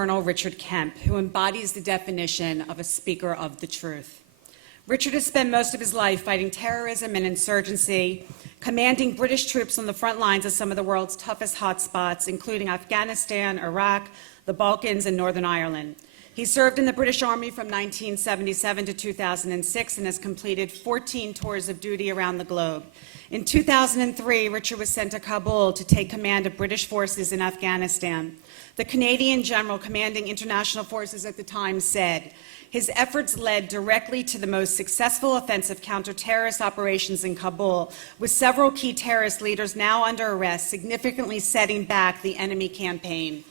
Colonel Richard Kemp, who embodies the definition of a speaker of the truth. Richard has spent most of his life fighting terrorism and insurgency, commanding British troops on the front lines of some of the world's toughest hotspots, including Afghanistan, Iraq, the Balkans, and Northern Ireland. He served in the British Army from 1977 to 2006 and has completed 14 tours of duty around the globe. In 2003, Richard was sent to Kabul to take command of British forces in Afghanistan. The Canadian general commanding international forces at the time said, his efforts led directly to the most successful offensive counter-terrorist operations in Kabul, with several key terrorist leaders now under arrest, significantly setting back the enemy campaign.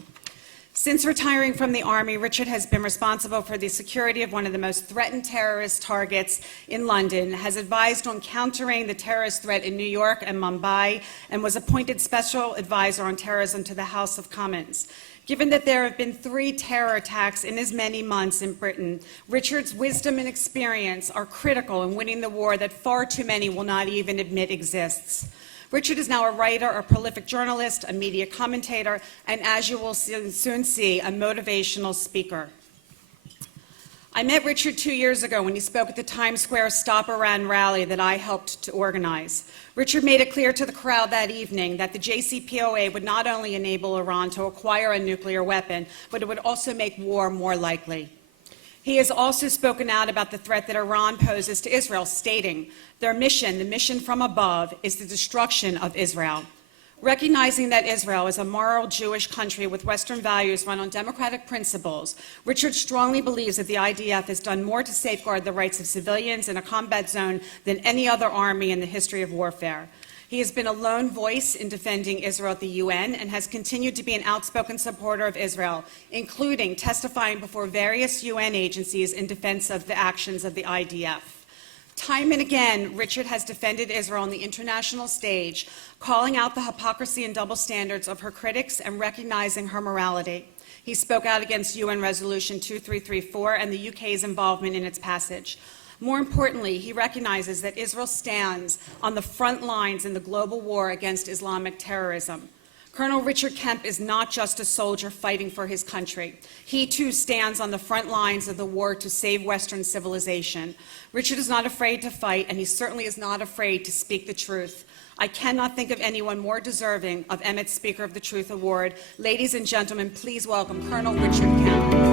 Since retiring from the Army, Richard has been responsible for the security of one of the most threatened terrorist targets in London, has advised on countering the terrorist threat in New York and Mumbai, and was appointed Special Advisor on Terrorism to the House of Commons. Given that there have been 3 terror attacks in as many months in Britain, Richard's wisdom and experience are critical in winning the war that far too many will not even admit exists. Richard is now a writer, a prolific journalist, a media commentator, and as you will soon see, a motivational speaker. I met Richard 2 years ago when he spoke at the Times Square Stop Iran rally that I helped to organize. Richard made it clear to the crowd that evening that the JCPOA would not only enable Iran to acquire a nuclear weapon, but it would also make war more likely. He has also spoken out about the threat that Iran poses to Israel, stating, their mission, the mission from above, is the destruction of Israel. Recognizing that Israel is a moral Jewish country with Western values run on democratic principles, Richard strongly believes that the IDF has done more to safeguard the rights of civilians in a combat zone than any other army in the history of warfare. He has been a lone voice in defending Israel at the UN and has continued to be an outspoken supporter of Israel, including testifying before various UN agencies in defense of the actions of the IDF. Time and again, Richard has defended Israel on the international stage, calling out the hypocrisy and double standards of her critics and recognizing her morality. He spoke out against UN Resolution 2334 and the UK's involvement in its passage. More importantly, he recognizes that Israel stands on the front lines in the global war against Islamic terrorism. Colonel Richard Kemp is not just a soldier fighting for his country. He too stands on the front lines of the war to save Western civilization. Richard is not afraid to fight, and he certainly is not afraid to speak the truth. I cannot think of anyone more deserving of EMET's Speaker of the Truth Award. Ladies and gentlemen, please welcome Colonel Richard Kemp.